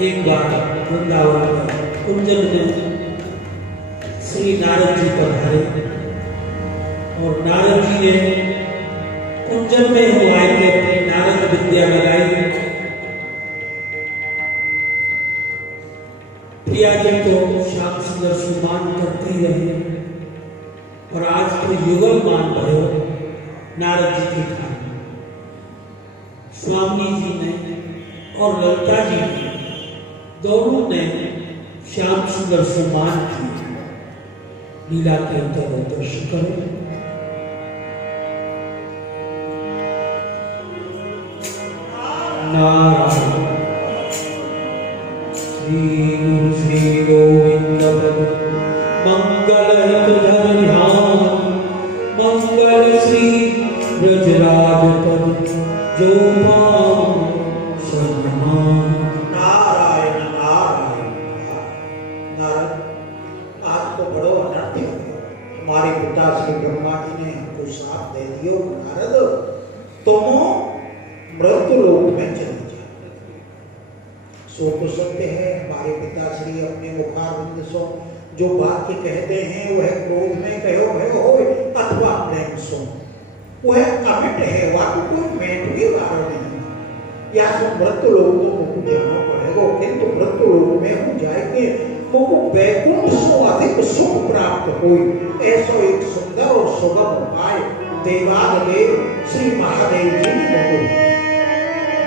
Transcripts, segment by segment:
एक बार वृंदावन में कुंजन में श्री नारद जी पधारे और नारद जी ने कुंजन में हो आए थे, अपनी नारद विद्या लगाई। प्रिया जी तो श्याम सुंदर सुमान करते ही रहे और आज तो युगल मान भयो नारद जी के कारण स्वामी जी ने और ललिता जी ने दोनों ने श्याम सुंदर सम्मान की लीला के अंतर्गत दर्शन करो। नारायण श्री गोविंद मंगल ध्यान मंगल श्री ब्रजराज पद जो जो वाक्य कहते हैं वह क्रोध में कहो भयो हो अथवा प्रेम सो वह अमिट है, वाक्य कोई मेट भी कारण नहीं। या सो मृत्यु लोग तो मुझको जाना पड़ेगा, किंतु मृत्यु लोग में हम जाएंगे मुझको वैकुंठ से अधिक सुख प्राप्त हुई। ऐसा एक सुंदर और सुगम उपाय देवादेव श्री महादेव जी ने बोला।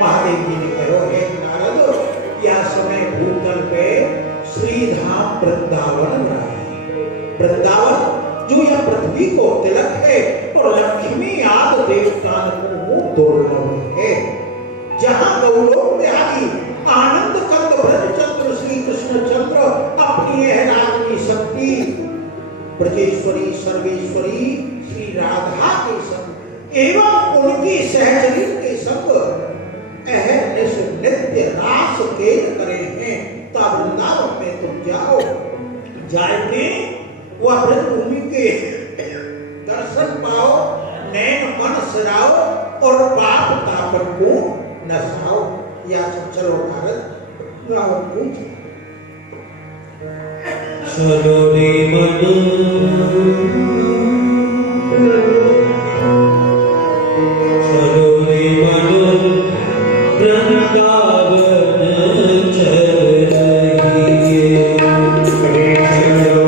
महादेव जी ने कहो हे नारद, या समय भूतल पे श्री धाम वृंदावन वृंदावन जो यह पृथ्वी को तिलक है और लक्ष्मी देवस्थान को वो दुर्लभ है जहां गौलोक बिहारी आनंद कंद ब्रजचंद्र श्री कृष्णचंद्र अपनी रागनी शक्ति ब्रजेश्वरी सर्वेश्वरी श्री राधा के संग एवं उनकी सहचरी के संग अहरनिश नित्य रास खेल करे हैं। तब वृंदावन में तुम जाओ, जाके वह ब्रजभूमि के दर्शन पाओ, नैन मन सराओ और पाप तापन को नसाओ। या सब चलो भारत गाओ पूछ चलो रे मनु चलो रे मनु वृंदावन चल रही चलो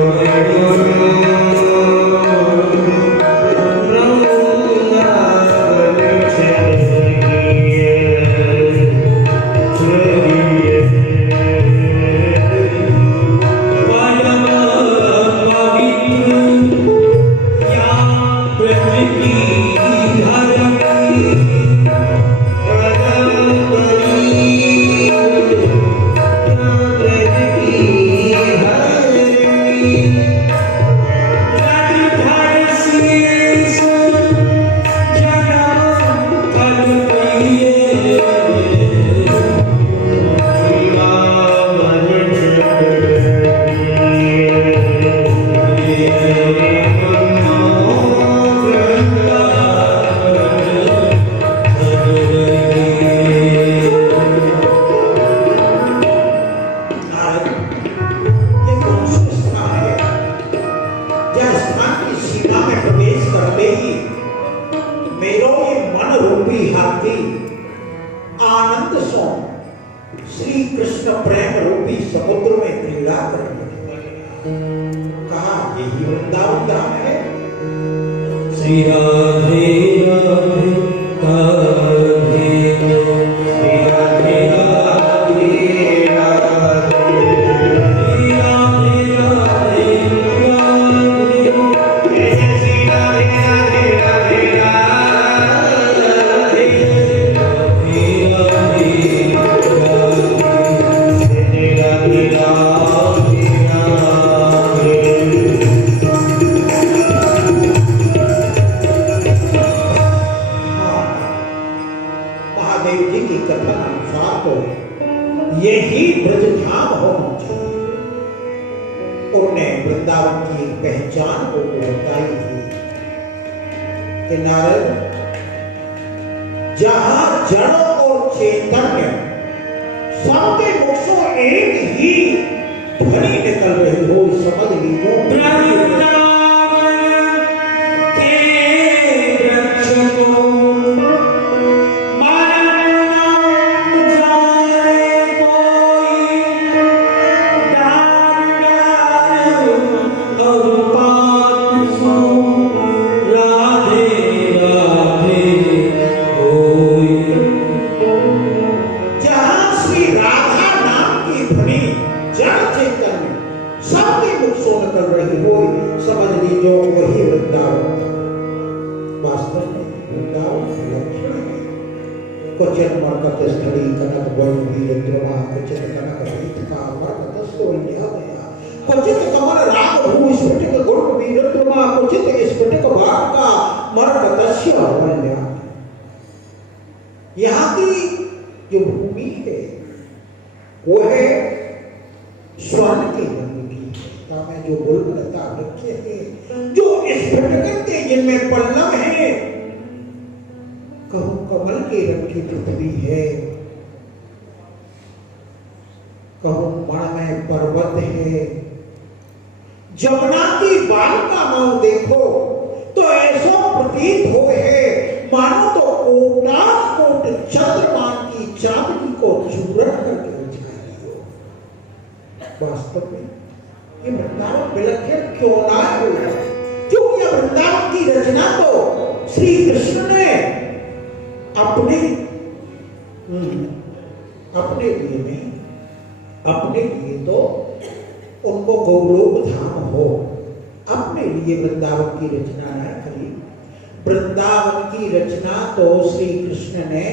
वृंदावन की रचना तो श्री कृष्ण ने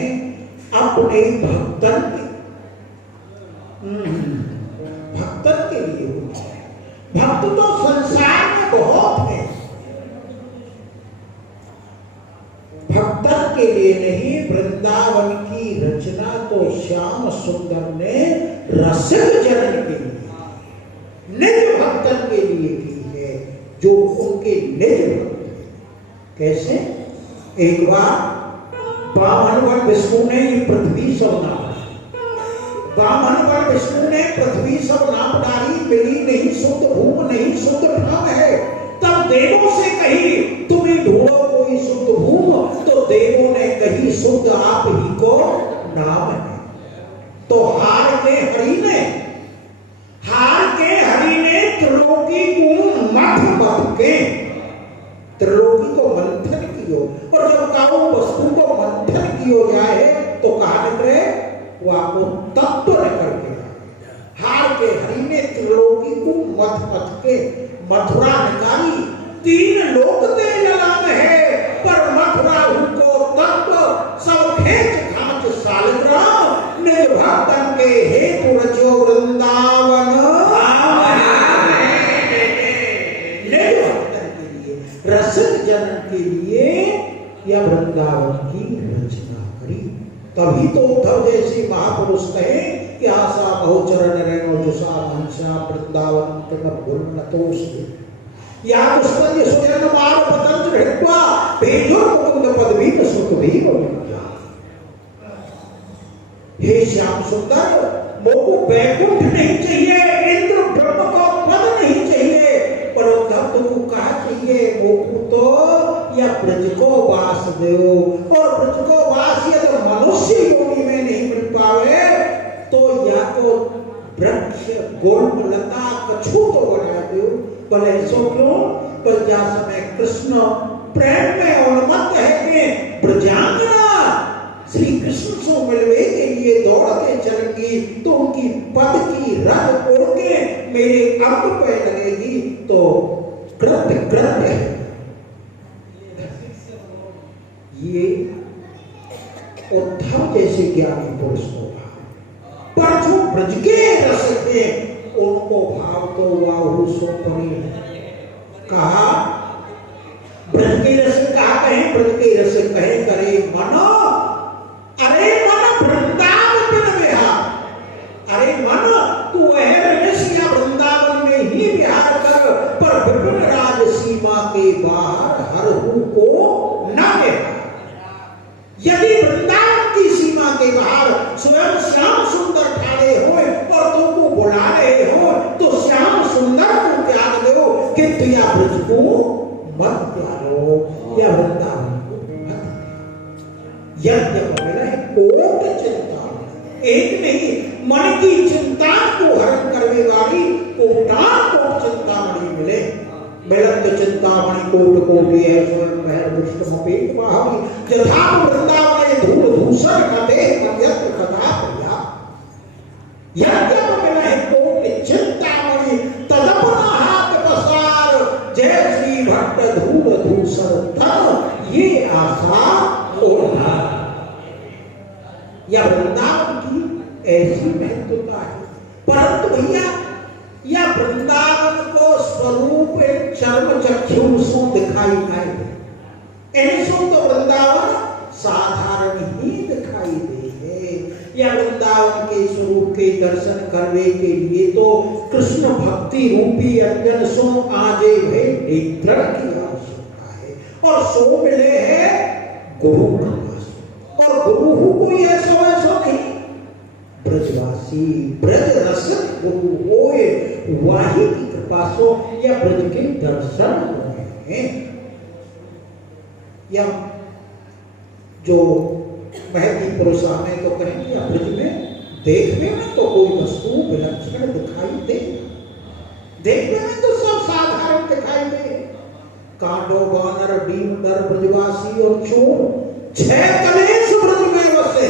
अपने भक्तन के लिए हुई है। भक्त तो संसार में बहुत है, भक्तन के लिए नहीं। वृंदावन की रचना तो श्याम सुंदर ने रसिक जनन के लिए, निज भक्तन के लिए की है, जो उनके निज भक्त हैं। कैसे? एक बार ब्राह्मण विष्णु ने ये पृथ्वी सब नाप, ब्राह्मण विष्णु ने पृथ्वी सब नाप डाली, मिली नहीं शुद्ध भूम, नहीं शुद्ध ठाम है। तब देवों से कही तुम्हें ढूंढो कोई शुद्ध भूम, तो देवों ने कही शुद्ध आप ही को नाम है। तो हार के हरि ने त्रिलोकी को मथ के, त्रिलोकी को मंथन कियो, और जब काऊ वस्तु को मंथन कियो जाए तो कहा निकले वो आपको तत्व निकल के हार के हरि ने त्रिलोकी को मथ के मथुरा निकाली। 3 लोक ते ललाम है, पर मथुरा उनको तत्व सब खेच खाच सालग्राम, निज भक्तन के हेतु रचो वृंदावन। निज भक्तन के लिए, रसिक जनन के लिए यह वृंदावन की रचना करी। तभी तो उद्धव जैसे महापुरुष कहे कि आशा बहुचरण रेणु जुसा मनसा वृंदावन तक भूलनतोष या पुष्पंज सुजन मार पतंज हृत्वा भेजो मुकुंद पदवी सुख भी विद्या। हे श्याम सुंदर, मोको वैकुंठ नहीं चाहिए, इंद्र ब्रह्म को पद नहीं चाहिए, पर उद्धव तुमको कहा चाहिए? मोको तो या ब्रज को वास दो, और ब्रज को वास यदि मनुष्य योनि में नहीं मिल पावे तो या तो वृक्ष गुल्म लता कछु तो बना दो। भले सो क्यों? पर जा समय कृष्ण प्रेम में उन्मत्त है कि ब्रजांगना श्री कृष्ण से मिलने के लिए दौड़ के चलेंगी, तो उनकी पद की रग उड़ के मेरे अंग पे लगेगी, तो कृत्य कृत्य है। ये उद्धव जैसे ज्ञानी पुरुष होगा, पर जो ब्रज के रसिक थे उनको भाव तो वाहु सोपनी कहा। ब्रज के रसिक कहा कहें, ब्रज के रसिक कहें करे मनो, अरे मन वृंदावन बिन विहार, अरे मन तू वह रसिया वृंदावन में ही विहार कर, पर विपिन राज सीमा के बाहर हर हु को न विहार। यदि वृंदावन की सीमा के बाहर स्वयं श्याम सुंदर ठाड़े हो और तुमको बुला रहे हो, तो श्याम सुंदर को त्याग दो, किंतु या ब्रज को मत त्यागो, या वृंदावन को मत। यद्यपि कोट चिंता, एक नहीं मन की चिंता को हरण करने वाली कोटान कोट चिंतामणि मिले। मिलंत चिंतामणि कोट को भी है स्वयं महर दुष्टम अपेट बाहवी, यथा वृंदावन धूल धूसर कदे मध्यत्र कथा प्रिया। यद्यपि मिले कोट चिंतामणि तदपना हाथ बसार, जय श्री भट्ट धूल धूसर धन ये आशा ओढ़ा। या वृंदावन की ऐसी महत्वता है, परंतु भैया या वृंदावन को स्वरूप चर्म चक्षु से दिखाई नहीं दे, ऐसो तो वृंदावन साधारण ही दिखाई दे। या वृंदावन के स्वरूप के दर्शन करने के लिए तो कृष्ण भक्ति रूपी अंजन सो आजे भय नेत्र की आवश्यकता है, और सो मिले है गुरु कृपा, और गुरु कोई ऐसा नहीं, ब्रजवासी ब्रज रसिक गुरु होए, वाही की कृपा सो या ब्रज के दर्शन हुए हैं। या जो महती पुरुष में तो कहेंगे ब्रज में देखने में तो कोई वस्तु विलक्षण दिखाई दे, देखने में तो सब साधारण दिखाई दे। कांडो बानर भीम डर ब्रजवासी और चोर 6 कलेश ब्रज में बसे।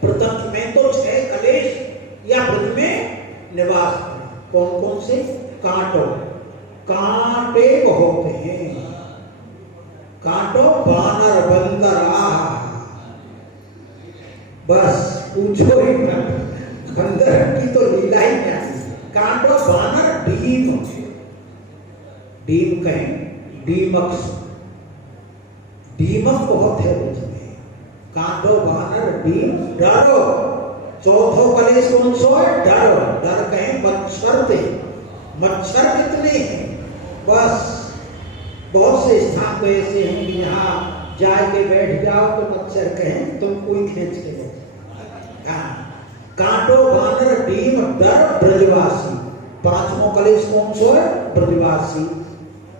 प्रत्यक्ष में तो 6 कलेश या ब्रज में निवास करें। कौन कौन से? कांटो, कांटे बहुत हैं, कांटो बस पूछो ही मत, बंदर की तो लीला ही क्या है। कांडो बानर डीम, डीम कहें डीमक, डीमक बहुत है उसमें। कांडो बानर डीम डरो, चौथो कलेश कौन सो है डर, डर कहें मच्छर थे, मच्छर कितने हैं। बस बहुत से स्थान तो ऐसे हैं कि यहाँ जाके बैठ जाओ तो मच्छर कहें तुम कोई खींच के ले। कांटो बानर डीम डर ब्रजवासी, पांचवों कलेश कौन सो है ब्रजवासी।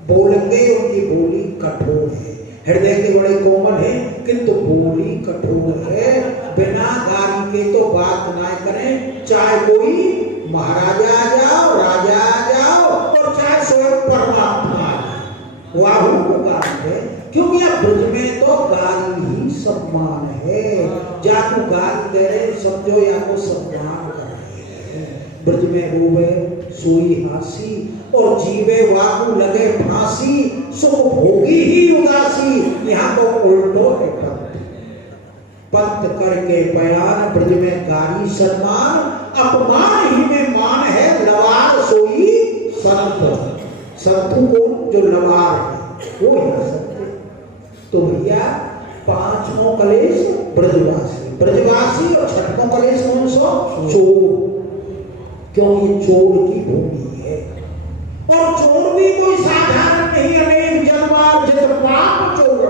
बोलेंगे उनकी बोली कठोर है, हृदय के बड़े कोमल है किंतु बोली कठोर है। बिना गाली के तो बात ना करें, चाहे कोई महाराजा आ जाओ, राजा आ जाओ, और चाहे स्वयं परमात्मा आ जाए, वाहू को गाली है। क्योंकि अब ब्रज में तो गाली ही सम्मान है। जाको गाली दे रहे समझो या को सम्मान कर रहे हैं। ब्रज में रोवे सोई हासी, और जीवे वाकू लगे फांसी, सुख भोगी ही उदासी। यहाँ तो उल्टो है पंत, पंत करके बयान ब्रज में गाली सम्मान, अपमान ही में मान है लवार सोई संत। संतु को जो लवार है वो है संत। तो भैया पांचों कलेश ब्रजवासी, ब्रजवासी और छठवां कलेश कौन सा चोर, क्योंकि चोर की भूमि है। और चोर भी कोई साधारण नहीं, अनेक जन्मार्जित पाप चोर,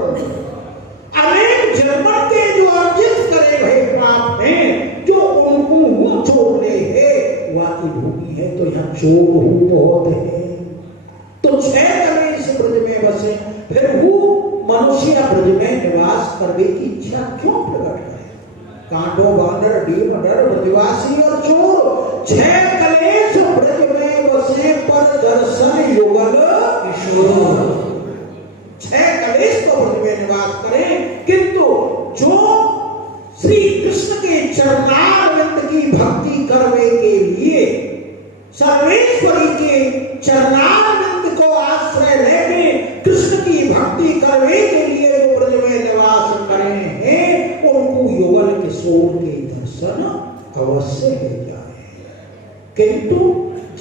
अनेक जन्म के जो अर्जित करे भय पाप हैं, जो उनको छोड़ने हैं वह की भूमि है। तो यहाँ चोर बहुत है। तो छह कलेश ब्रज में बसे, फिर वो मनुष्य ब्रज में निवास करने की इच्छा क्यों प्रकट करे। कांडो बानर डीम डर ब्रजवासी और चोर, छह कलेश ब्रज में बसे पर दर्शन युगल किशोर। छह कलेश तो ब्रज में निवास करें, किंतु जो श्री कृष्ण के चरणारविंद की भक्ति करने के लिए, सर्वेश्वरी के चरणारविंद को आश्रय लेके कृष्ण की भक्ति करने के लिए जो ब्रज में निवास करे हैं, उनको युगल किशोर के दर्शन अवश्य हो जाए। किंतु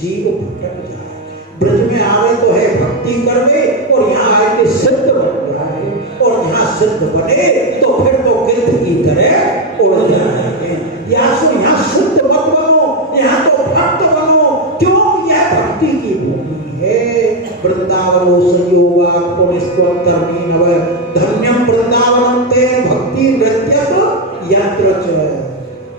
जीव भटक जाए। ब्रज में आवे तो है भक्ति करवे, और यहाँ आए के सिद्ध बन जाए, और यहाँ सिद्ध बने तो फिर तो गिद्ध की तरह उड़ जाएंगे। यहाँ सिद्ध मत बनो, यहाँ तो भक्त बनो, क्यों यह भक्ति की भूमि है। वृंदावनो संयोगा पुनिस्त्वंतरणी नव, धन्यम वृंदावनम ते भक्ति नृत्यत यत्र च।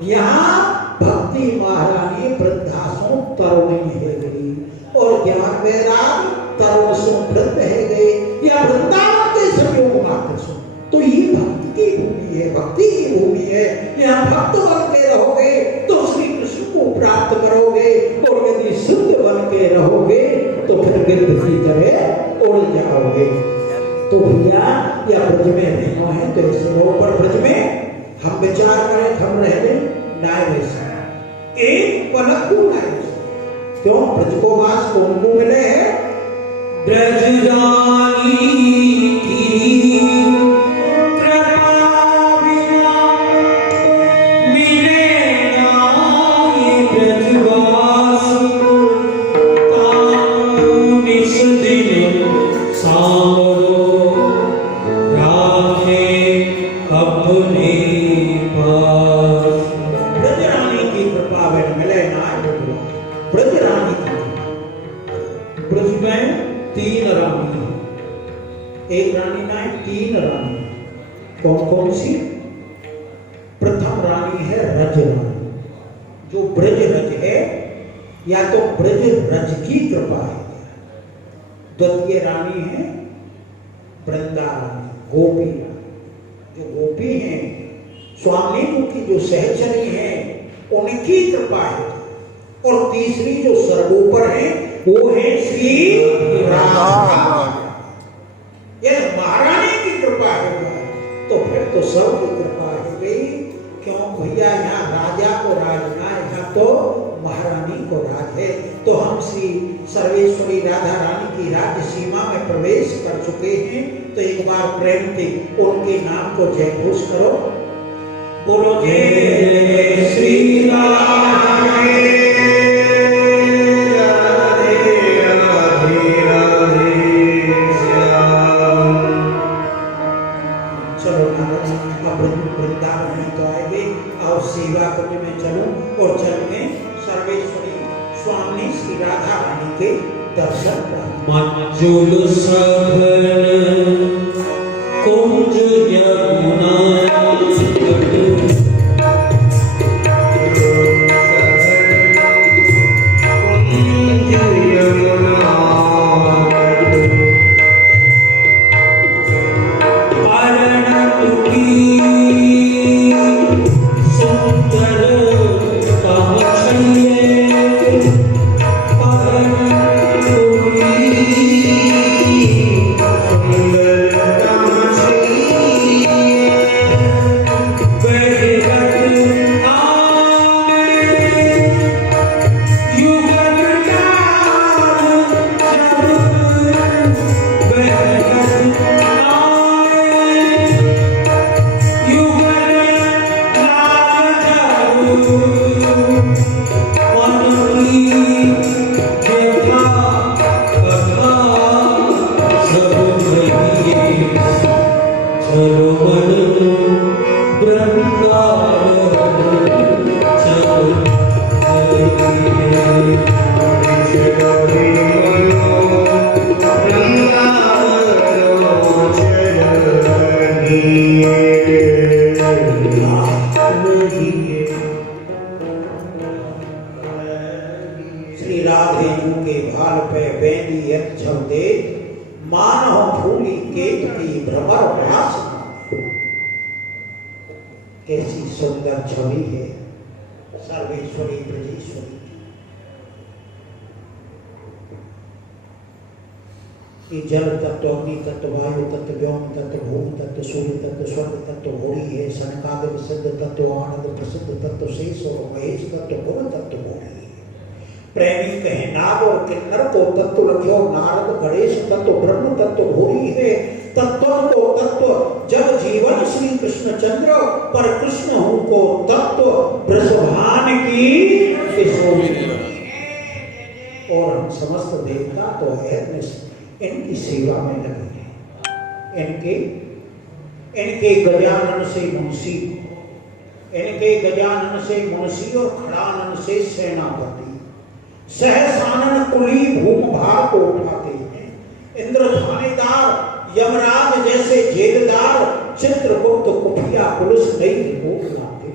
यहाँ भक्ति महारानी वृद्धासों तरुणी है गई, और ज्ञान वैराग तरुण सो वृद्ध है गई, या वृंदावन के संयोग मात्र सो। तो ये भक्ति की भूमि है, भक्ति की भूमि है। यहाँ भक्त बन के रहोगे तो श्री कृष्ण को प्राप्त करोगे, और यदि सिद्ध बन के रहोगे तो फिर गिद्ध की तरह उड़ जाओगे। तो भैया या ब्रज में रहना है तो ऐसे रहो, पर ब्रज में हम विचार करें हम रह गए नाय वैसा, एक पलक को नाय। क्यों ब्रज को वास कौन को मिले हैं? ब्रज रानी की कृपा बिना मिले नाय ब्रजवास, ताऊ निस दिन सांवरो राखे अपने पास। ब्रज रानी की कृपा बिना मिले नाय ब्रज रानी की। ब्रज में तीन रानी है, एक रानी ना है, तीन रानी। कौन कौन सी? प्रथम रानी है रज रानी, जो ब्रज रज है, या तो ब्रज रज की कृपा है। द्वितीय रानी है वृंदा रानी, गोपी रानी, जो गोपी हैं स्वामी की जो सहचरी हैं उनकी कृपा है। और तीसरी जो सर्वोपर है वो है श्री राधा, यह महारानी की कृपा है। तो फिर तो सबकी कृपा है गई। क्यों भैया यहाँ राजा को राज ना, यहाँ तो महारानी को राज है। तो हम श्री सर्वेश्वरी राधा रानी की राज्य सीमा में प्रवेश कर चुके हैं। तो एक बार प्रेम से उनके नाम को जयघोष करो। बोलो जय श्री राम। चलो अब वृंदावन में तो आएंगे, और सेवा करने में चलो और चल के सर्वेश्वरी स्वामी श्री राधा रानी के दर्शन कर। मंजुल सभन कुंज यमुना श्री राधे जू के भाल पे बेंदी अक्षव दे मानव फूली केत की भ्रमर भास। कैसी सुंदर छवि है सर्वेश्वरी ब्रजेश्वरी की। जल तत्व, अग्नि तत्व, वायु तत्व, व्योम तत्व, भूमि तत्व, सूर्य तत्व, स्वर्ग तत्व, होली है सनकादिक सिद्ध तत्व, आनंद प्रसिद्ध तत्व, शेष और महेश तत्व, गुण तत्व होली है। प्रेमी कहे नाग और किन्नर को तत्व रखो, नारद गणेश तत्व, ब्रह्म तत्व होली है। तत्व को तत्व जब जीवन श्री कृष्ण चंद्र, पर कृष्ण हूं को तत्व ब्रजभान की किशोरी। और हम समस्त देवता तो है इनकी सेवा में लगे हैं। इनके गजानन से मुंशी, इनके गजानन से मुंशी और खड़ानन से सेनापति, सहसानन कुली भूम भार को उठाते हैं। इंद्र थानेदार, यमराज जैसे जेलदार, चित्रगुप्त कुफिया पुलिस नई रिपोर्ट लाते।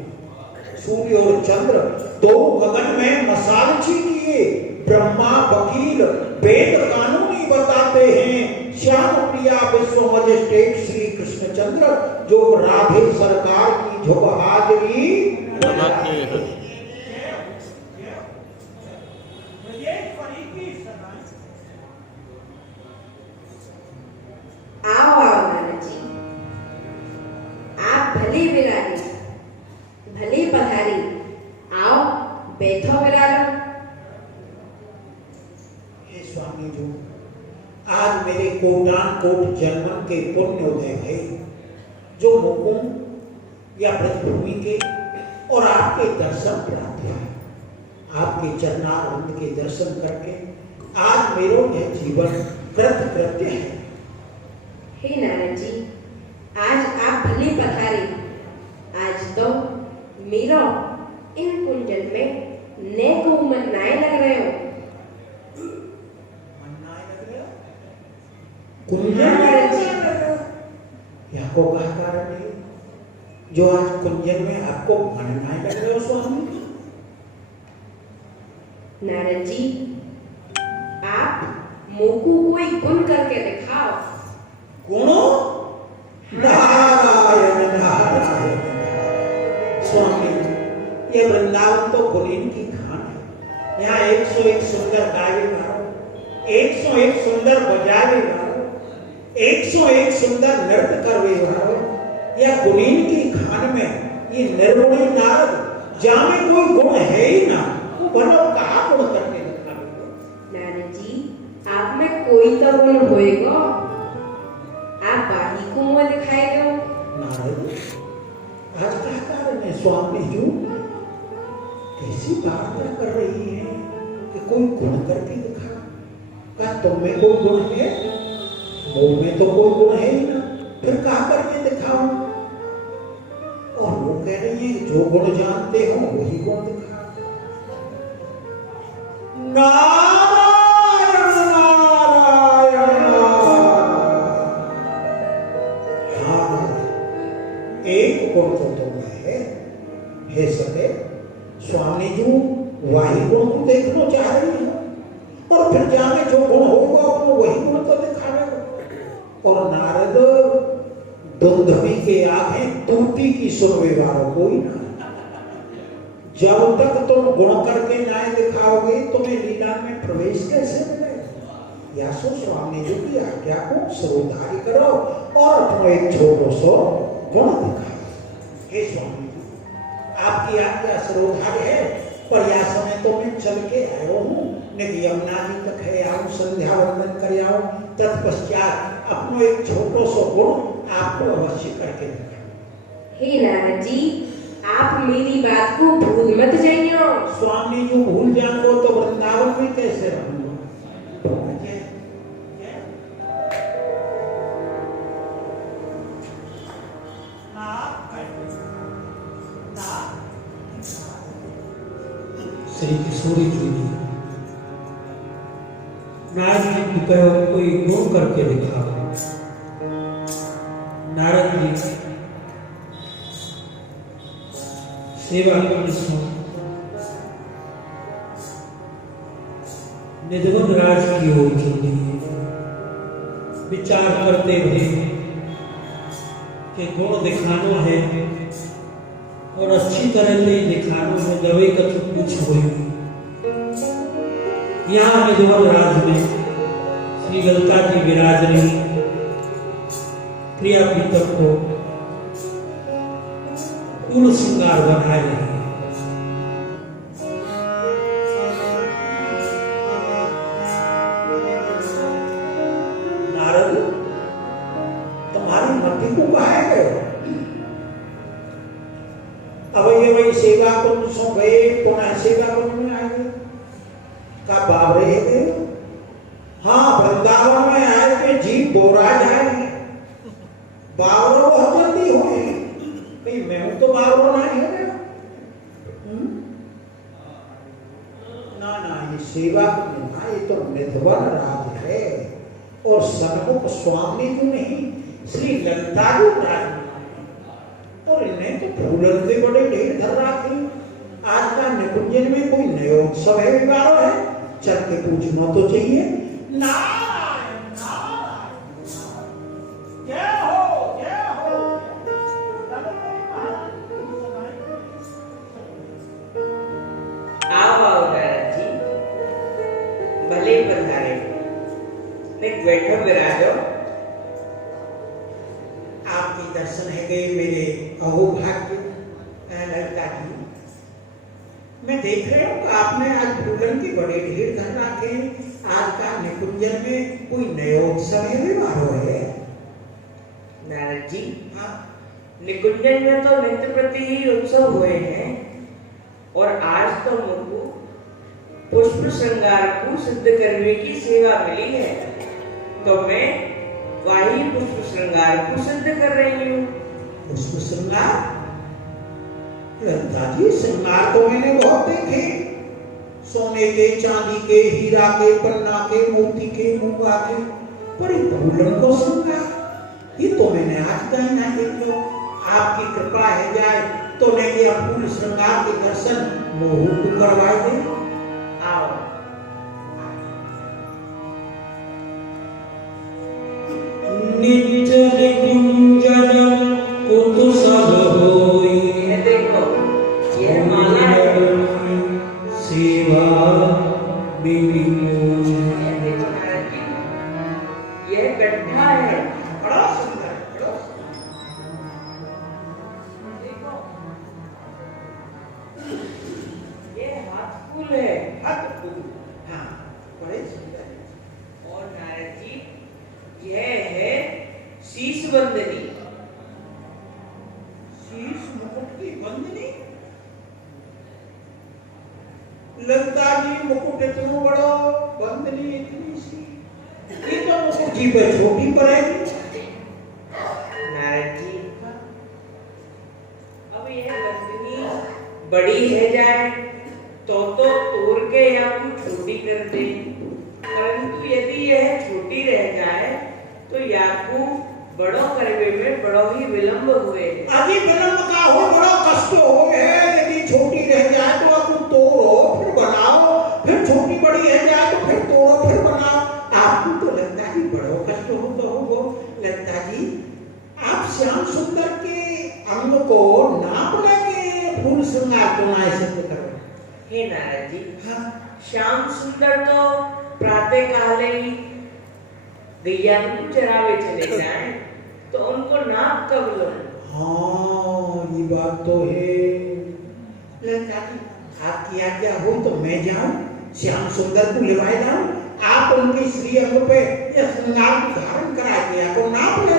सूर्य और चंद्र दो गगन में मसालची किए, ब्रह्मा वकील वेद कानूनी बताते हैं। श्याम प्रिया विश्व मजिस्ट्रेट श्री कृष्ण चंद्र, जो राधे सरकार की झुक हाजरी लगाते हैं। आओ आओ नाना जी, आप भले बिरारी, भले पधारी, आओ बैठो बिरारो। हे स्वामी जी, आज मेरे कोटान कोट जन्म के पुण्य उदय है, जो मुकुंद या ब्रजभूमि के और आपके दर्शन प्राप्त है। आपके चरणारविंद के दर्शन करके आज मेरा यह जीवन कृतकृत्य है। हे नाना जी, आज आप भले पधारे। आज तो मेरा इन कुंजन में नेको मन्नाए लग रहे हो। कुंजन यह को कहा कारण है जो आज कुंजन में आपको मननाए लग रहे हो स्वामी? नारद जी, आप मोकू कोई गुण करके दिखाओ। गुणों? नारायण नारायण। स्वामी, ये वृंदावन तो गुणीन की खान है। यहाँ 101 सुंदर गावे गाओ, 101 सुंदर बजावे गाओ, 101 सुंदर नृत्य करवे गाओ। यह गुणीन की खान में ये निर्गुणी नारद, जहाँ में कोई गुण है ही ना, वो बनो कहा गुण करके दिखा। नारद जी, आप में कोई तो गुण होएगा, आप बाही को मुँह दिखाए दो। नारद, आज क्या कारण स्वामी जी कैसी बात कर रही है कि कोई गुण करके दिखा। क्या तुम में कोई गुण है? मुंह में तो कोई गुण है ही ना, फिर कहा करके दिखाओ। और वो कह रही है जो गुण जानते हो वही गुण दिखा। नारायण नारायण हाँ, एक गुण तो तुम्हें है हे सके। स्वामी जी वही गुण को देखना चाह रही है, और फिर जाने जो गुण होगा अपनो वही गुण तो दिखावेगा। और नारद दुंदभी के आगे टूटी की सुनवे वालों कोई ना। जब तक तुम गुण करके न्याय दिखाओगे तुम्हें लीला में प्रवेश कैसे मिलेगा? या सो स्वामी जी की आज्ञा को श्रोधारी करो और अपनो एक छोटो सो गुण दिखाओ। हे स्वामी जी आपकी आज्ञा श्रोधारी है, पर यह समय तो मैं चल के आयो हूँ। यमुना जी तक है आऊँ, संध्या वंदन कर आऊँ, तत्पश्चात अपनो एक छोटो सो गुण आपको अवश्य करके दिखाऊं। हे नारद जी आप मेरी बात को भूल मत जाइयो। स्वामी जी भूल जाओ तो वृंदावन में कैसे रहूंगा? श्री किशोरी जी नारद जी को कहो कोई गुण करके दिखा। नारद जी सेवा करने से निधवन राज की ओर चली, विचार करते हुए कि गुण दिखाना है और अच्छी तरह से दिखाना है, दवे का तो कुछ होगी। यहाँ निधवन राज में श्री ललिता जी विराज रही, प्रिया प्रीतम को पूर्ण श्रृंगार बनाए रही। नारद तुम्हारी मति को कहा गए? अब ये वही सेवा कुंज सो गए, पुनः सेवा कुंज में आ गए। का बाबरे गए? हाँ वृंदावन में आए के जीव बोरा जाए, बावरो बहुत जल्दी हुए। कहीं मैं तो बावरो नहीं है ना ना, ये सेवा ना, ये तो निधवन राज है। और सन्मुख स्वामी जी नहीं श्री ललिता जी राज, और इन्हें तो फूलन के बड़े ढेर धर रखे। आज का निकुंजन में कोई नया उत्सव है, विवाह है, चल के पूछना तो चाहिए। नारायण नारायण जय हो जय हो। आओ आओ नारद जी, भले पधारे, बैठो विराजो। आपके दर्शन है गए मेरे अहोभाग्य ललिता जी। मैं देख रहा हूँ कि आपने आज फूलन के बड़े ढेर धर रखे। आज का निकुंजन में कोई नया उत्सव है, विवाह है? नारद जी हाँ निकुंजन में तो नित्य प्रति ही उत्सव हुए हैं, और आज तो मुझको पुष्प श्रृंगार को सिद्ध करने की सेवा मिली है, तो मैं वही पुष्प श्रृंगार को सिद्ध कर रही हूँ। पुष्प श्रृंगार? ललिता जी श्रृंगार तो मैंने बहुत देखे, सोने के, चांदी के, हीरा के, पन्ना के, मोती के, मूंगा के, पर फूलन को श्रृंगार ये तो मैंने आज कहीं ना देखो। आपकी कृपा है जाए तो लेके फूल श्रृंगार के दर्शन मोह को करवाए दे। आओ नित्य निकुंजन कुतु सब होई, ये देखो, ये माला है, सेवा देवी मोई। ये देखो नारद जी, ये गड्ढा है, बड़ा सुंदर, बड़ा देखो, ये हाथ फूल है, हाथ लंका जी मुकुट इतना बड़ो, बंदनी इतनी सी, ये तो मुकुट जी पे छोटी पड़ेगी। नारद जी, अब यह बंदनी बड़ी है जाए तो तोड़ के या कुछ छोटी कर दे, परंतु यदि यह छोटी रह जाए तो याकू बड़ो करवे में बड़ो ही विलंब हुए। अभी विलंब का हो, बड़ो कष्ट हो है। यदि छोटी रह जाए तो आप तोड़ो फिर बनाओ, फिर छोटी बड़ी रह जाए तो फिर तोड़ो फिर बनाओ। आपको तो लगता है बड़ो कष्ट हो तो हो। लगता जी आप श्याम सुंदर के अंग को नाप लेके फूल श्रृंगार बनाए सिद्ध करो। हे नारद जी, हाँ श्याम सुंदर तो प्रातः काल ही गैया को चरावे चले जाए तो उनको नाप कब लो? हाँ ये बात तो है। लंका जी आपकी आज्ञा हो तो मैं जाऊं श्याम सुंदर को लेवाए जाऊं, आप उनके श्री अंग पे यह श्रृंगार धारण करा के आपको नाप ले।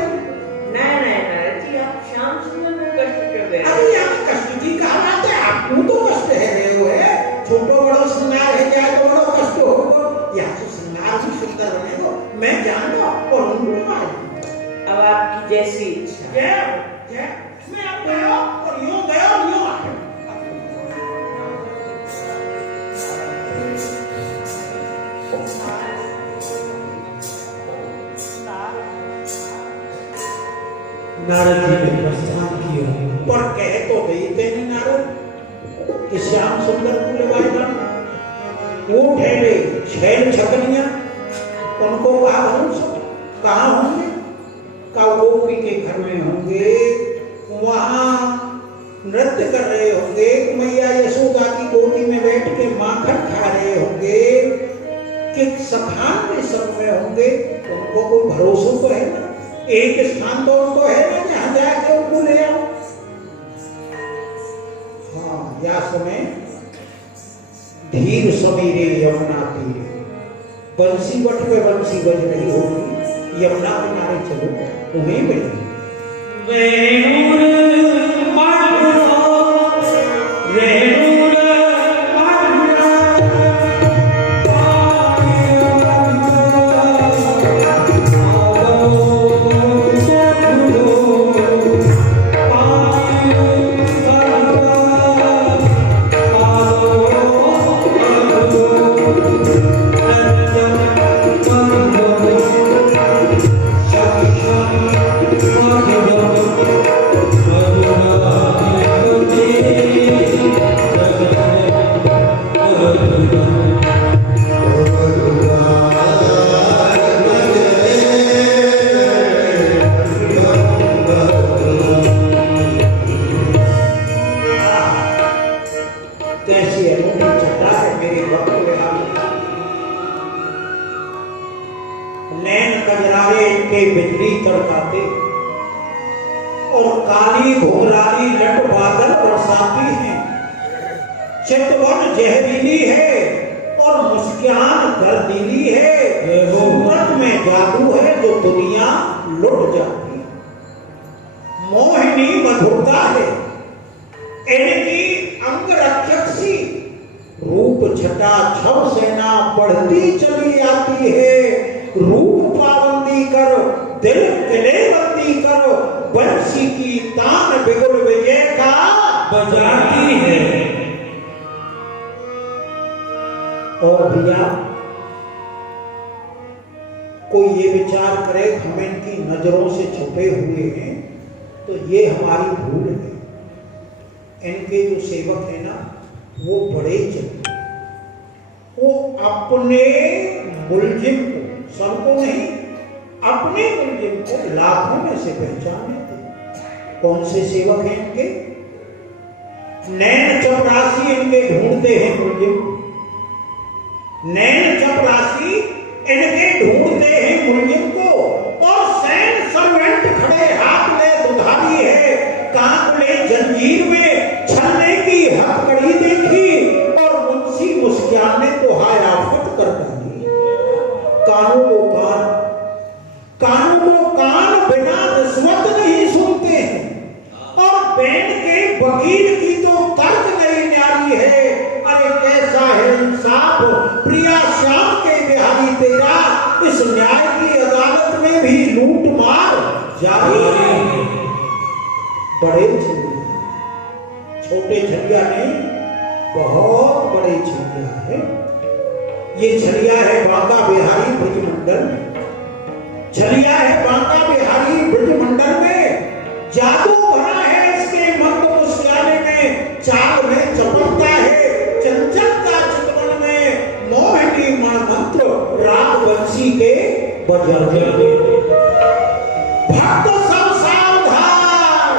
नहीं नहीं नारद जी, आप श्याम सुंदर को कष्ट क्यों दे रहे अभी आप कष्ट की कहा जाते हैं, आपको तो कष्ट है रहे हो है। छोटो बड़ो श्रृंगार है जाए तो बड़ो कष्ट होगा, या तो श्रृंगार भी सुंदर बने दो, मैं जानता और उनको अब आपकी जैसी इच्छा। क्या मैं अब गया और यूं गया और यूं आया। नारद जी ने प्रस्थान किया, पर कह तो देते हैं नारद कि श्याम सुंदर को लेवाएगा। वो ठहरे छैल छकनिया उनको कहाँ होंगे? गोपी के घर में होंगे, वहां नृत्य कर रहे होंगे, मैया यशोदा की गोदी में बैठ के माखन खा रहे होंगे, कि सखान के सब में होंगे। उनको कोई भरोसा तो है ना, एक स्थान तो उनको है ना जहां जाके उनको ले आओ। हाँ या समय धीर समीरे यमुना तीरे, बंसी बट पे बंसी बज रही होगी, यमुना किनारे चलो उन्हें मिले। बिजली तड़काते और काली घुंघराली लट बादल बरसाती हैं। चितवन जहरीली है और मुस्कान दर्दीली है। सूरत में जादू है जो दुनिया लुट जाती। मोहिनी मधुरता है इनकी अंग रक्षक सी। रूप छटा छव सेना बढ़ती चली आती है। रूप पाबंदी करो, दिल किलेबंदी करो, बंसी की तान बिगुल विजय का बजाती है। और भैया कोई ये विचार करे हम इनकी नजरों से छुपे हुए हैं तो ये हमारी भूल है। इनके जो सेवक है ना वो बड़े चलते, वो अपने मुलजिम को, सबको नहीं, अपने मुलजिम को लाखों में से पहचान लेते। कौन से सेवक हैं इनके? नैन चपरासी इनके ढूंढते हैं मुलजिम। नैन चपरासी इनके ढूंढते हैं मुलजिम को। और सैन सर्वेंट खड़े हाथ में दुधारी है। कांकड़े जंजीर में छलने की हथकड़ी देखी और मुंशी मुस्कान ने तो हाय आफत कर डाली। कानों को कान, कानों को कान बिना रिश्वत नहीं सुनते हैं। और बैन के वकील की तो तर्क नहीं न्यारी है। अरे कैसा है जारी बड़े छलिया, छोटे छलिया नहीं, बहुत बड़े छलिया है। ये छलिया है बांका बिहारी ब्रजमंडल में, छलिया है बांका बिहारी ब्रजमंडल में। जादू भरा है इसके मंद मुस्कुराने में, चाल में चपलता है, चंचलता चितवन में, मोहिनी मंत्र राग बंसी के बजाने में। भक्त सब सावधान,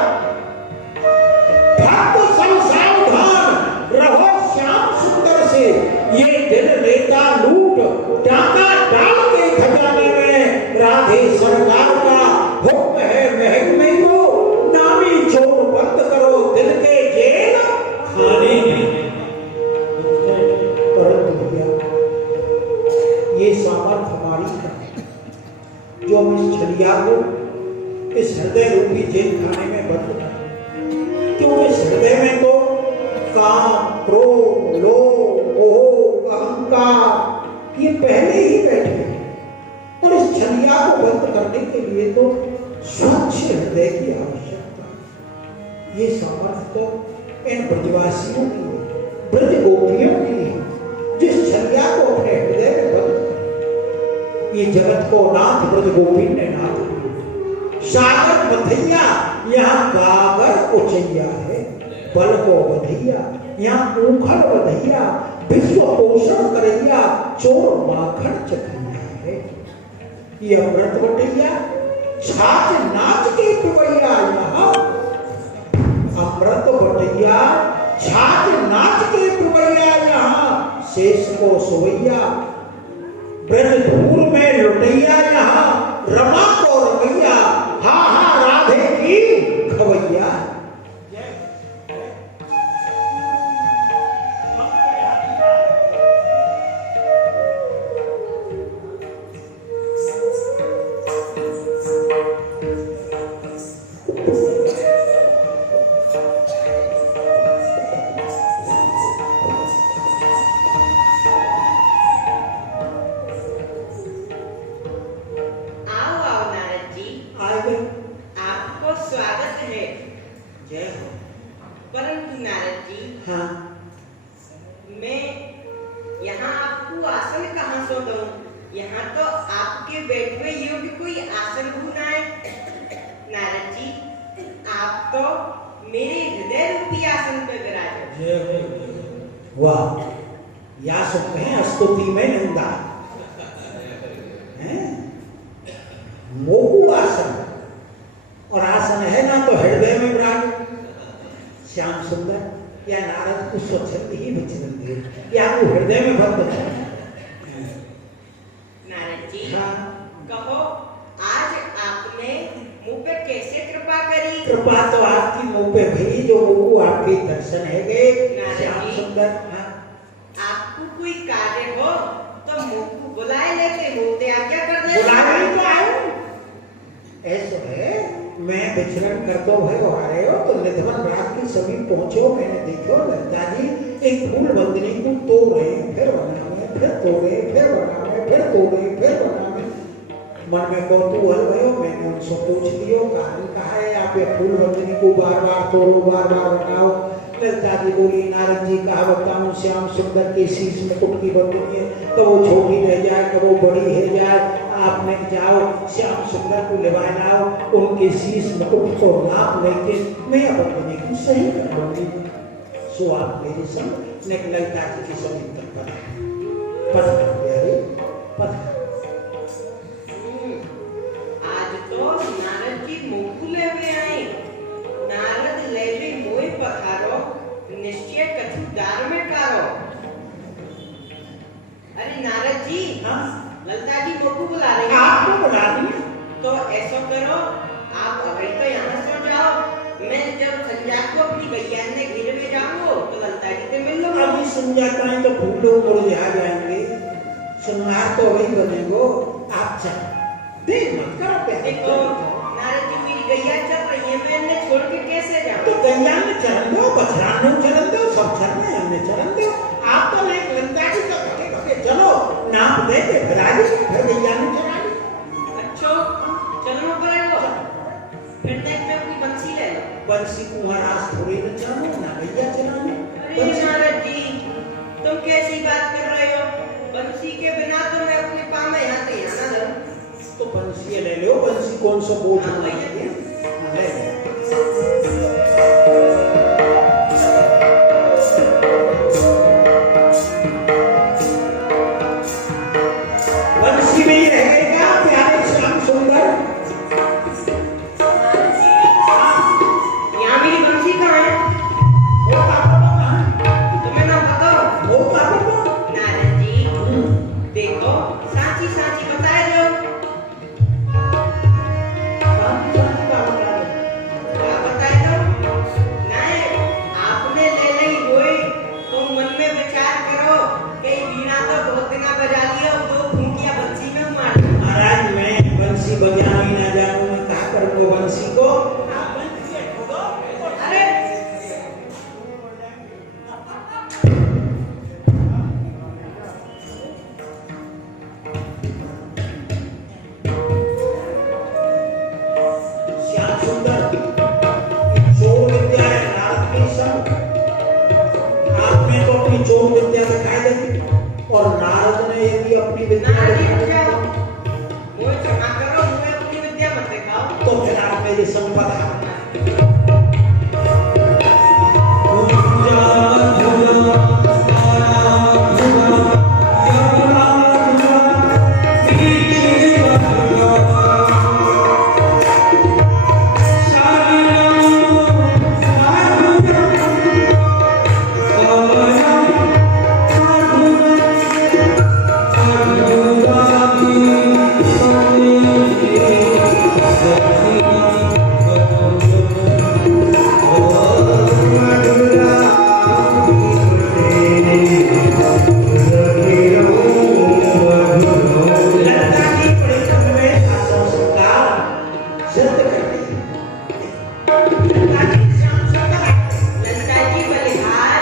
भक्त सब सावधान, रहो श्याम सुंदर से, ये दिल लेता लूट, डाका डाल के खजाने में। राधे सरकार का हुक्म है महक में को, नामी चोर बंद करो दिल के जेल खाने में। परंतु भैया ये सामर्थ हमारी है जो हम इस छलिया को इस हृदय रूपी जेल खाने में बंद करें, क्योंकि इस हृदय में तो काम, क्रोध, लोभ, मोह, अहंकार ये पहले ही बैठे हैं। और इस छलिया को बंद करने के लिए तो स्वच्छ हृदय की आवश्यकता है। ये सामर्थ्य तो इन ब्रजवासियों की है, ब्रज गोपियों की है, जिस छलिया को अपने हृदय में बंद कर ये जगत को नाथ ब्रज गोपी ने नाथ किया। सागर बधैया यहाँ गागर उचैया है, बल को बधैया यहाँ ऊखड़ बधैया, विश्व पोषण करैया, चोर माखन चखैया है। ये अमृत बटैया छाछ नाच के पिबैया, यहाँ अमृत बटैया छाछ नाच के पिबैया, यहाँ शेष को सोवैया, ब्रज धूर में लुटैया, यहाँ रमा को रमैया, हा हा राधे की खवैया। परंतु नारद जी, हाँ, मैं यहाँ आपको आसन कहाँ से दूं? यहाँ तो आपके बैठे योग्य कोई आसन भूना है। नारद जी, आप तो मेरे हृदय रूपी आसन पर विराजे। वाह, या सुनते हैं स्तुति में निंदा है। मोकू आसन, और आसन है ना तो हृदय में विराज। श्याम सुंदर या नारद को स्वच्छंद ही विचरण दे, या वो हृदय में बंद है। नारद जी, हाँ, कहो आज आपने मुझ पे कैसे कृपा करी? कृपा तो आपकी मुंह पे भी, जो वो आपके दर्शन है गए। श्याम सुंदर, हाँ, आपको कोई कार्य हो तो मुझको बुलाए लेते होते, आप क्या कर दे? बुलाने तो आए ऐसा है। मैं विचरण करते हुए आ रहे हो तो निधवन रात के सभी पहुंचो, मैंने देखो ललिता जी एक फूल बंदनी को तोड़ रहे, फिर बनावे, फिर तोड़े, फिर बनावे, फिर तोड़े, फिर बनावे। मन में कौतूहल भयो, मैंने उनसे पूछ लियो कारण कहा है आप ये फूल बंदनी को बार बार तोड़ो, बार बार बनाओ। ललिता जी बोली नारद जी कहा बताऊं श्याम सुंदर के शीश मुकुट की बंदनी है, तो वो छोटी रह जाए तो वो बड़ी रह जाए। आपने जाओ श्याम सुंदर को लिवाए लाओ, उनके शीश मुकुट को नाप लेके मैं बंदनी को सही कर दूंगी। सो आप मेरे संग ललिता जी की समीप तक पधार प्यारे पधार। आज तो नारद जी मुकुले में आए। नारद लेवे मोय पधारो, निश्चय कछु दार में कारो। अरे नारद जी, हाँ, ललिता जी मुझको बुला रही हैं। आपको बुला रही है तो ऐसा करो, आप अभी तो यहाँ सो जाओ, मैं जब संध्या को अपनी गैया ने घेरे में जाऊंगा तो ललिता जी से मिल लूंगा। अभी समझाता है तो फूलों मुरझा जाएंगे, सुनार तो वही बनेगो। आप चल देख मत करो प्यारे। देखो नारद जी, मेरी गैया चल रही है, मैं इन्हें छोड़ के कैसे जाऊं? तो गैया ने चरण दो, बछड़ा ने चरण दो, सब चरण में हमने चरण दो। आप तो नहीं ललिता जी तो भगे भगे चलो, नाप दे के फिर गैया ने चढ़ा ली। अच्छा, चलना पड़ेगा। जेब में अपनी बंसी ले लो। बंसी कुंवर आज थोड़ी न जानो ना भैया चलाने। अरे नारद जी, तुम कैसी बात कर रहे हो? बंसी के बिना तो मैं अपने पाँव में यहाँ से यहाँ ना धरूं। तो बंसी ले लो, बंसी कौन सा बोझ हाँ, है? भैया। हाँ, ले ले। बंसी में ही रहेगा प्यारे श्याम सुंदर। यहाँ मेरी बंसी कहाँ है? वो पापा कहाँ है? तुम्हें ना बताओ। वो पापा नारद जी, देखो साची साची बताए दो। क्या बताए दो? नहीं, आपने ले ली हुई, तुम मन में विचार करो कि वीणा तो बहुत दिना बजा लिया और दो फूंकियां बंसी में मार दी। महाराज मैं बंसी बजाना ही ना जानूं, मैं कहा करूँ बंसी को? आप बंसी है, ठोको। अरे श्याम सुंदर चोर विद्या है नारद के संग। आपने तो अपनी चोर विद्या दिखाई दी और नारद ने यदि अपनी विद्या नारद जी दिखाई क्या? मुझे क्षमा करो, मुझे अपनी विद्या मत दिखाओ। तो फिर आप मेरी संपदा ललिता जी बलिहार,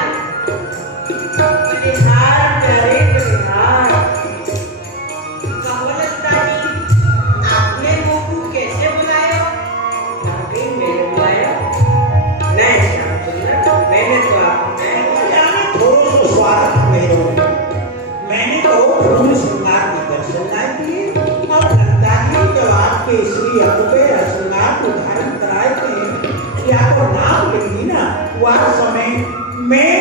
बलिहार करे बलिहार। कहो ललिता जी, आपने मोकू कैसे बुलाया? वाकई मैंने बुलाया? नहीं श्याम सुंदर, मैंने तो आपको थोड़ा सा स्वागत मैंने तो फूल श्रृंगार की दर्शन लाई दिए और ललिता जी जब आपके श्री अंग पे श्रृंगार को धारण कराए थे या तो नाम लेंगी ना वह समय मैं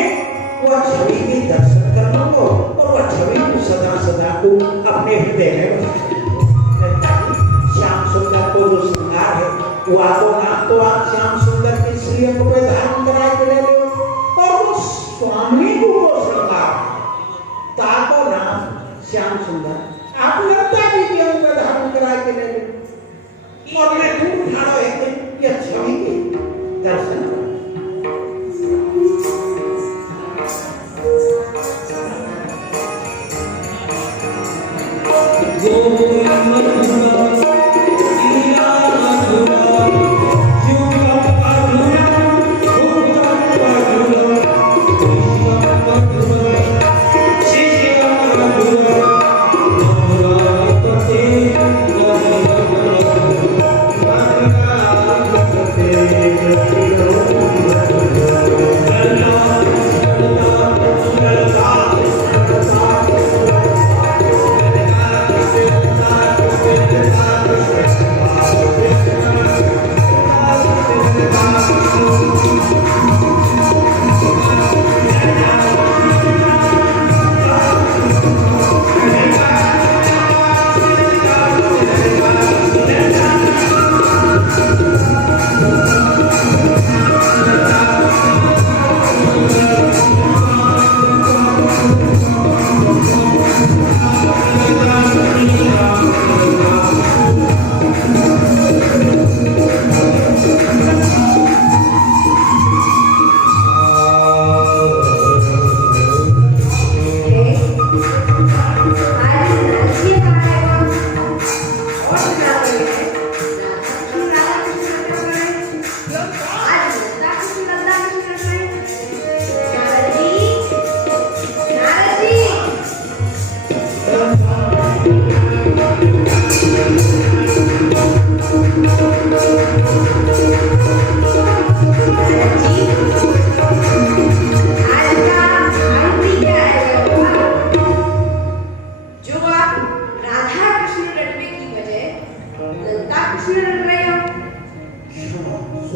वह छवि के दर्शन कर लूंगा और वह छवि को सदा सदा को अपने हृदय में बसाए। ललिता जी श्याम सुंदर को जो श्रृंगार है वो आपको नाम तो आप श्याम सुंदर के श्री अंग पे धारण कराए के ले लो और वो स्वामी को वो श्रृंगार ताको नाम श्याम सुंदर आप ललिता जी के अंग पे धारण कराए के ले लो और मैं दूर ठाड़ो एक यह छवि के दर्शन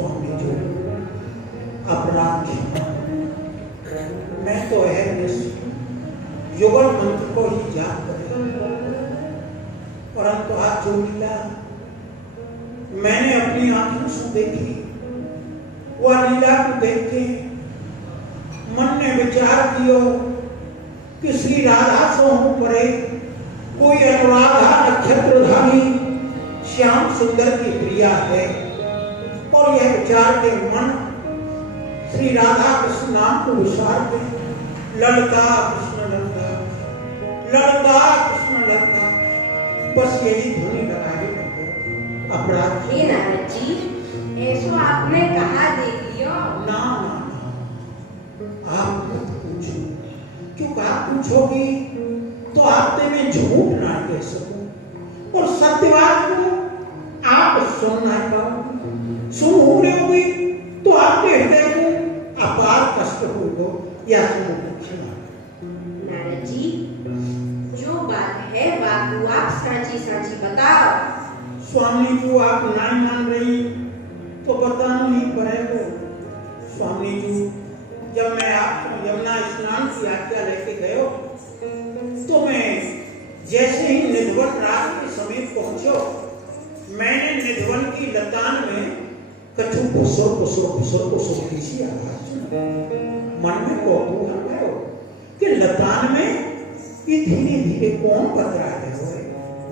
स्वामी जी अपराध क्षमा। मैं तो है युगल मंत्र को ही जाप कर, परंतु आज जो लीला मैंने अपनी आंखों से देखी, वह लीला को देख के मन ने विचार किया कि श्री राधा सोहू परे कोई अनुराधा नक्षत्रधारी श्याम सुंदर की प्रिया है। और यह विचार के मन श्री राधा कृष्ण नाम को विचार के ललता कृष्ण ललता, ललता कृष्ण ललता, बस यही ध्वनि लगाए अपराध। हे नारद जी, ऐसो आपने कहा देख लियो। ना ना ना, आप मत पूछो, क्योंकि आप पूछोगी तो आपसे मैं झूठ ना कह सकूं और सत्यवाद को आप सुन नहीं पाओगे। सुन हो रही होगी तो आपके हृदय को अपार कष्ट होगा या नारद जी, जो बात है बात को आप साची साची बताओ। स्वामी जी आप नहीं मान रही तो बताना ही पड़ेगा। स्वामी जी, जब मैं आपको यमुना स्नान की आज्ञा लेके गयो तो मैं जैसे ही निधवन रात के समीप पहुंचो, मैंने निधवन की लतान में कछु फुसुर फुसुर फुसुर फुसुर की सी आवाज सुना। मन में कौतूहल गयो कि लतान में ये धीरे धीरे कौन बदला गया है।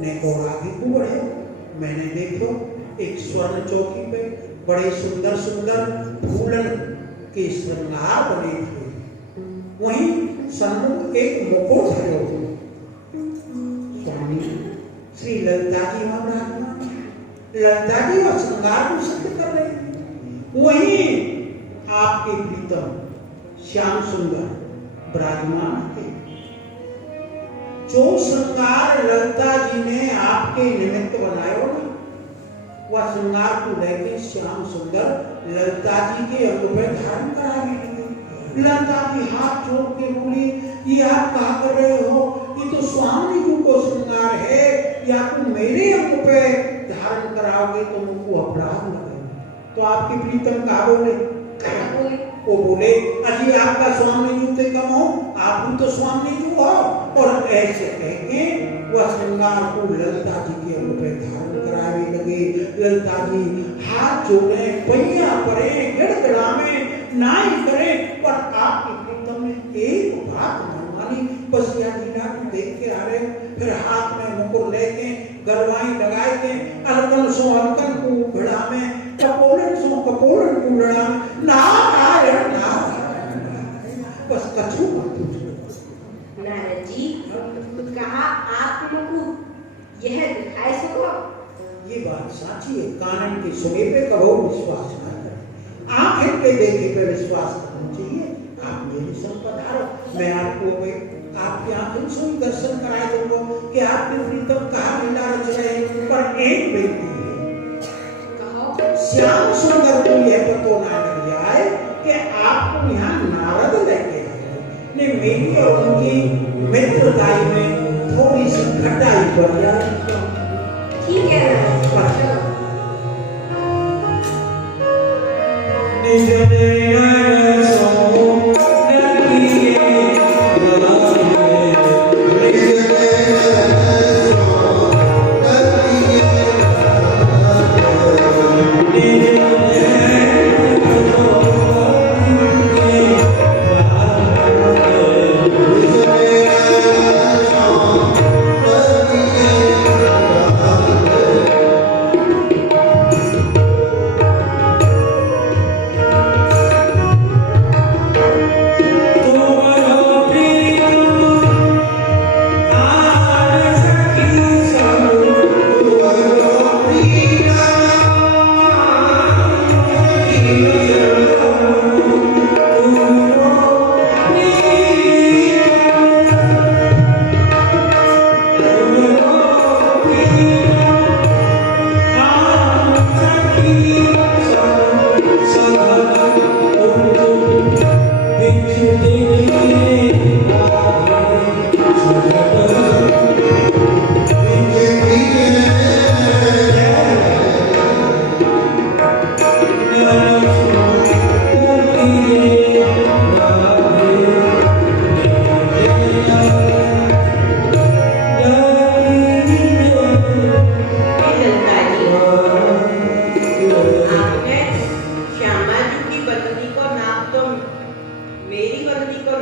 ने को आगे को बढ़े, मैंने देखो एक स्वर्ण चौकी पे बड़े सुंदर सुंदर फूलन के श्रृंगार बने थे। वहीं सम्मुख एक मुकुट खड़े हुए। स्वामी श्री ललिता जी महाराज, ललिता जी और श्रृंगार को सिद्ध कर रहे हैं। वहीं आपके प्रीतम श्याम सुंदर विराजमान थे। जो श्रृंगार ललिता जी ने आपके निमित्त बनायो ना, वह श्रृंगार को लेके श्याम सुंदर ललिता जी के अंग पे धारण कराने लगे। ललिता जी हाथ जोड़ के बोली, ये आप क्या कर रहे हो? ये तो स्वामी जी को श्रृंगार है, या तुम मेरे अंग पे धारण कराओगे तो मुझको अपराध लगेगा। तो आपके प्रीतम कहा बोले, वो बोले, अजी आपका स्वामी जी से कम हो, आप भी तो स्वामी जी हो। और ऐसे कह के वह श्रृंगार को ललिता जी के अंग पे धारण कराने लगे। ललिता जी हाथ जोड़े, पैया पड़े, गिड़गिड़ावे, नाई करे, पर आपके प्रीतम ने एक बात न मानी। बस यह लीला को देख के आ रहे, फिर हाथ में मुकुट लेके गरवाई लगाए के अलकन सो अलकन को भिड़ा में, कपोलन सो कपोलन को भिड़ा में, नारायण नारायण, बस कछु मत पूछो। नारद जी, कहा आप लोगों यह दिखाई सको। ये बात साची है, कानन के सुने पे कहो विश्वास ना करें, आंखें के देखे पे विश्वास करना चाहिए। आप मेरी संपदारो, मैं आपको आपकी आंखों से ही दर्शन कराए दूंगा कि आपके प्रीतम कहाँ लीला रच रहे हैं। पर एक बेटी है, श्याम सुंदर को यह पता ना लग जाए कि आपको यहाँ नारद लेके आए ने। मेरी और उनकी मित्रताई में थोड़ी सी खटाई पड़ जाए। ठीक है ना,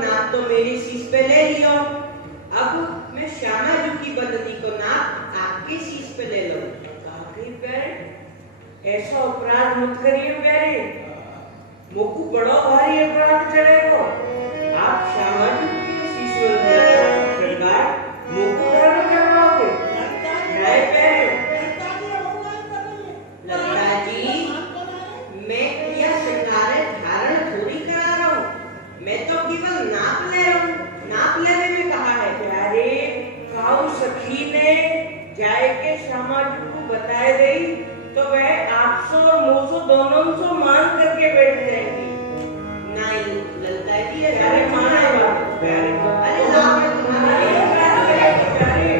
नाप तो मेरी शीश पे ले लियो, अब मैं श्यामा जी की बदनी को नाप आपकी शीश पे ले लो। प्यारे ऐसा अपराध मत करिए प्यारे, मुझको बड़ा भारी अपराध चढ़ेगा। आप श्यामा जी की शीश में श्रृंगार मुझको डाल करवाओगे। जय प्यारे लता जी, मैं यह श्रृंगार धारण थोड़ी करा रहा हूँ, मैं तो केवल नाप ले रहा हूँ। नाप लेने में कहा है प्यारे, काऊ सखी ने जाए के श्यामा जी को बताए गई तो वह 800 और 900 दोनों से मान करके बैठ जाएंगी। नहीं ललता जी, अरे माना प्यारे, अरे लाभ में तुम्हारा प्यारे।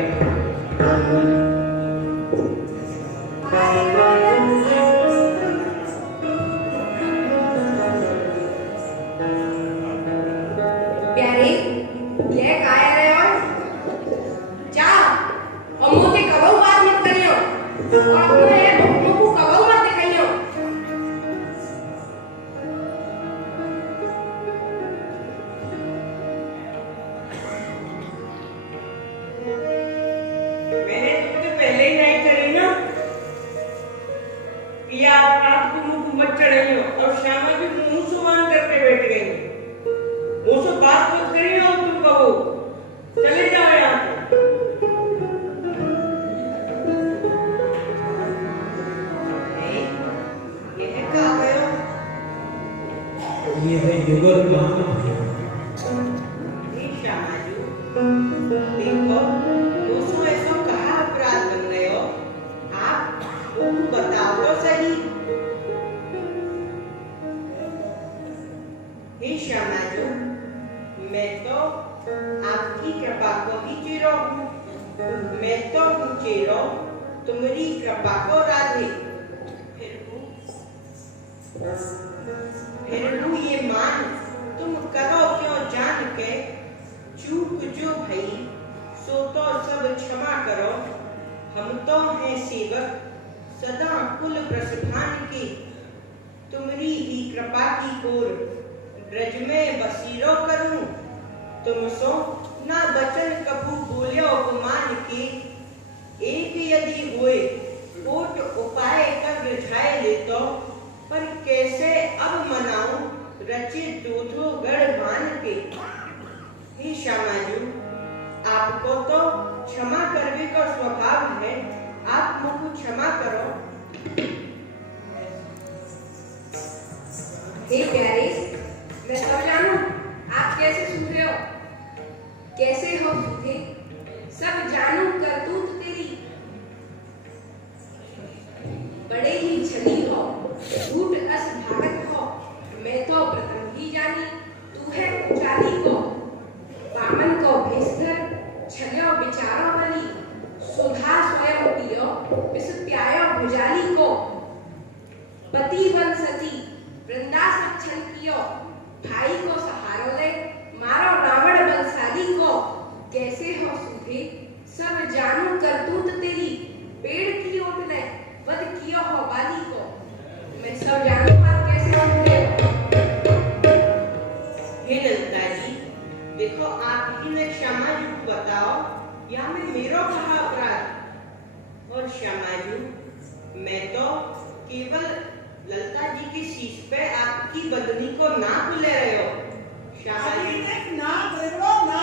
प्यारे ये काय रहे हो? जा और मुझे कबू बात मत करियो और अपने ये मुझको कबू मत दिखाइयो। मैंने तुमसे पहले ही नहीं करी ना कि आप रात को मुंह मत चढ़ाइयो और श्यामा जी मुंह सुमान करके बैठ गई। मुंह से बात मत करियो, तुम कहो चले जाओ यहाँ से। ये क्या करो? ये है युगल मान। श्यामा जी देखो, दोस्तों ऐसा कहा अपराध बन गए हो, आप मुझको बताओ तो सही। हे श्यामा जी, मैं तो आपकी कृपा को ही चेरो हूँ, मैं तो हूँ चेरो तुम्हारी कृपा को राधे। फिर हूँ ये मान तुम करो क्यों जान के, चूक जो भई सो तो सब क्षमा करो। हम तो हैं सेवक सदा कुल प्रसिद्धान की, तुम्हारी ही कृपा की कोर ब्रज में बसीरो करूं। तुम सो ना बचन कबू बोलियो अपमान की, एक यदि होए कोट उपाय कर रिझाए ले तो, पर कैसे अब मनाऊं रचित दूधो गढ़ बान के। हे श्यामा जी, आपको तो क्षमा करने का स्वभाव है, आप मुझको क्षमा करो। हे प्यारे, मैं सब जानू आप कैसे सूझे हो, कैसे हो सूझे, सब जानू करतूत तेरी। बड़े ही छली हो, झूठ अस भागत हो, मैं तो प्रथम ही जानी तू है उचाली को। बामन को भेषधर छल्यो विचारो बली, सुधा स्वयं पियो विष प्यायो भुजाली को। पति बन सची वृंदा सब छल कियो, भाई को सहारो ले मारो रावण बलशाली को। कैसे हो सूझे सब जानू करतूत तेरी, पेड़ की ओट ले वध कियो हो बाली को। मैं सब जानू बात कैसे होते। हे ललिता जी, देखो आप ही ने श्यामा जी को बताओ या मैं मेरो कहा अपराध। और श्यामा जी, मैं तो केवल ललिता जी की शीश पे आपकी बदनी को नाप ले रहे हो। श्यामा जी ना देवो ना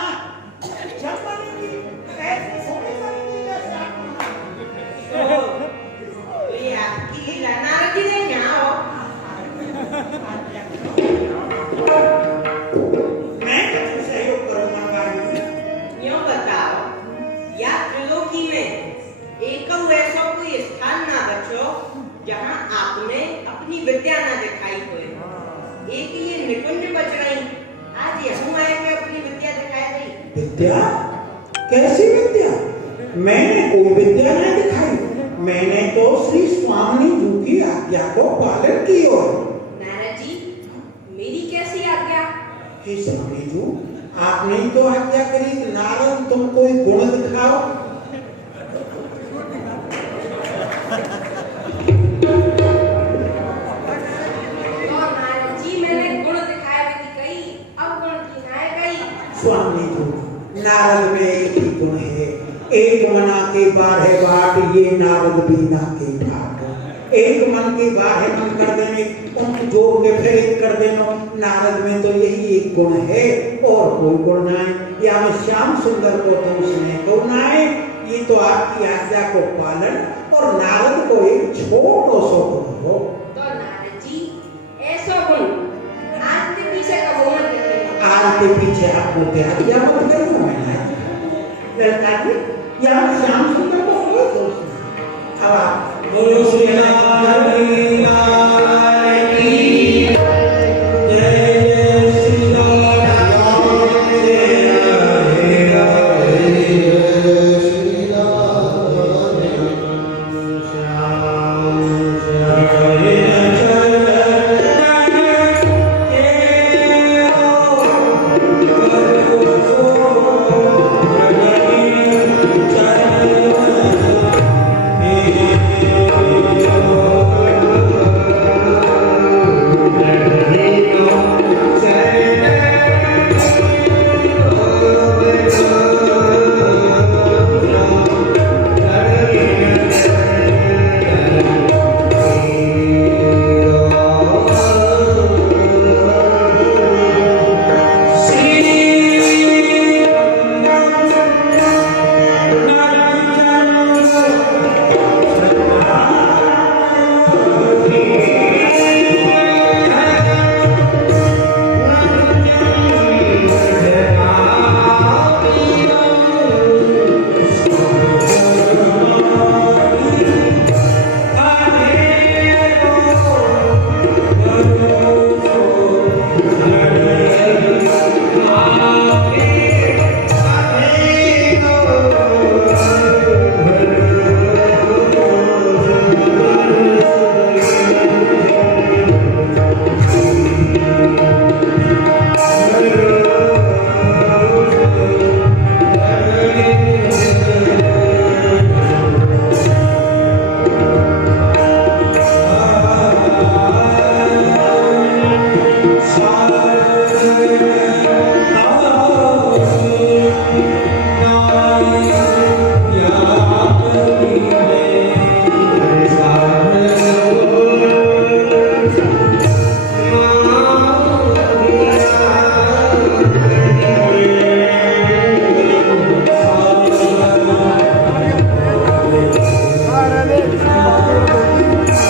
जब बनेगी ऐसे थोड़ी बनेगी जैसे आप तो ये आपकी नारद जी ने क्या हो? मैं कैसे सहयोग करूंगा गाड़ी? यूं बताओ, या त्रिलोकी में एक ऐसा कोई स्थान ना बचो जहां आपने अपनी विद्या ना दिखाई हो। एक ये निकुंज बच रही, आज यहूं आए के अपनी विद्या दिखाई गई। विद्या? कैसी विद्या? मैंने कोई विद्या नहीं दिखाई, मैंने तो श्री स्वामी जी की आज्ञा को पालन किया। नारद जी, मेरी कैसी आज्ञा? हे स्वामी जी, आपने तो आज्ञा करी कि नारद तुम कोई गुण दिखाओ। तो नारद जी मैंने गुण दिखाया भी कही, अब गुण की नाय गई। नारद में एक ही गुण है, एक मना के बारह बाट, ये नारद बीना के ठाट। एक मन के बारह मन कर देने, उनको जोड़ के फिर एक कर देना। नारद में तो यही एक गुण है और कोई गुण ना है। या श्याम सुंदर को तो उसने तो ना है, ये तो आपकी आज्ञा को पालन और नारद को एक छोटो सो गुण हो। तो नारद जी ऐसा गुण आज के पीछे का वो मत करना। आज के पीछे आपको क्या मत करना। मैंने लड़का